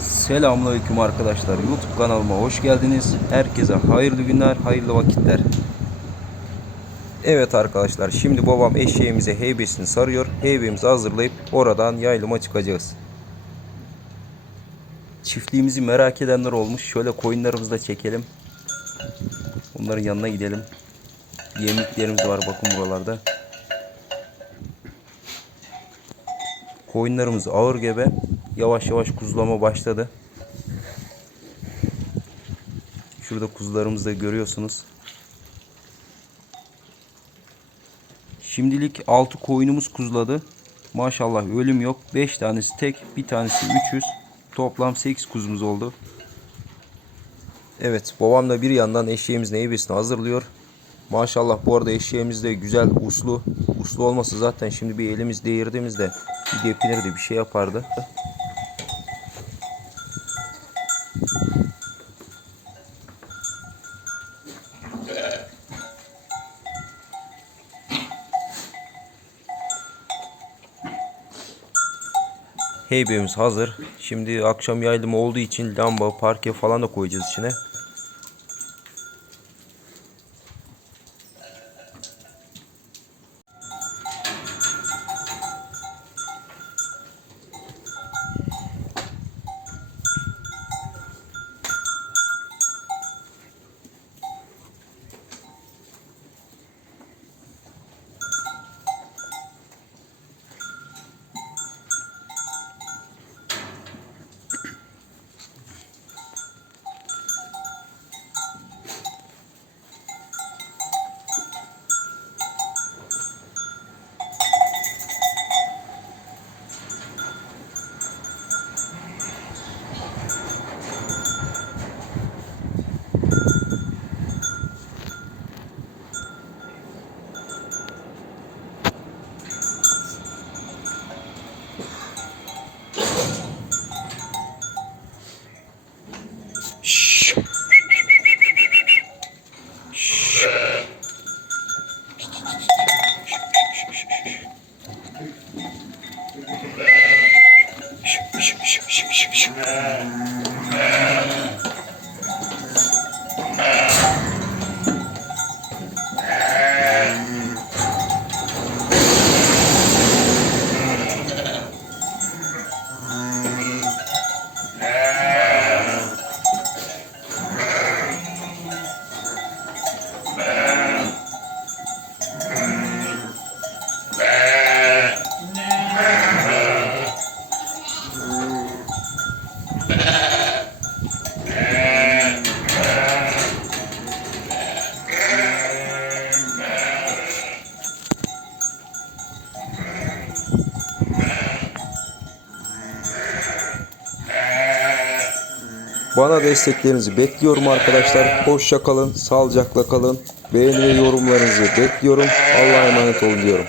Selamünaleyküm arkadaşlar. YouTube kanalıma hoş geldiniz. Herkese hayırlı günler, hayırlı vakitler. Evet arkadaşlar, şimdi babam eşeğimize heybesini sarıyor. Heybemizi hazırlayıp oradan yaylıma çıkacağız. Çiftliğimizi merak edenler olmuş. Şöyle koyunlarımızı da çekelim. Onların yanına gidelim. Yemliklerimiz var bakın buralarda. Koyunlarımız ağır gebe. Yavaş yavaş kuzulama başladı. Şurada kuzularımızı da görüyorsunuz. Şimdilik 6 koyunumuz kuzuladı. Maşallah ölüm yok. 5 tanesi tek, bir tanesi 300. Toplam 8 kuzumuz oldu. Evet, babam da bir yandan eşeğimizin heybesini hazırlıyor. Maşallah bu arada eşeğimiz de güzel uslu. Uslu olmasa zaten şimdi bir elimiz değirdiğimizde bir depinirdi bir şey yapardı. Heybemiz hazır. Şimdi akşam yaylımı olduğu için lamba, parke falan da koyacağız içine. Bana desteklerinizi bekliyorum arkadaşlar. Hoşça kalın, sağlıcakla kalın. Beğeni ve yorumlarınızı bekliyorum. Allah'a emanet olun diyorum.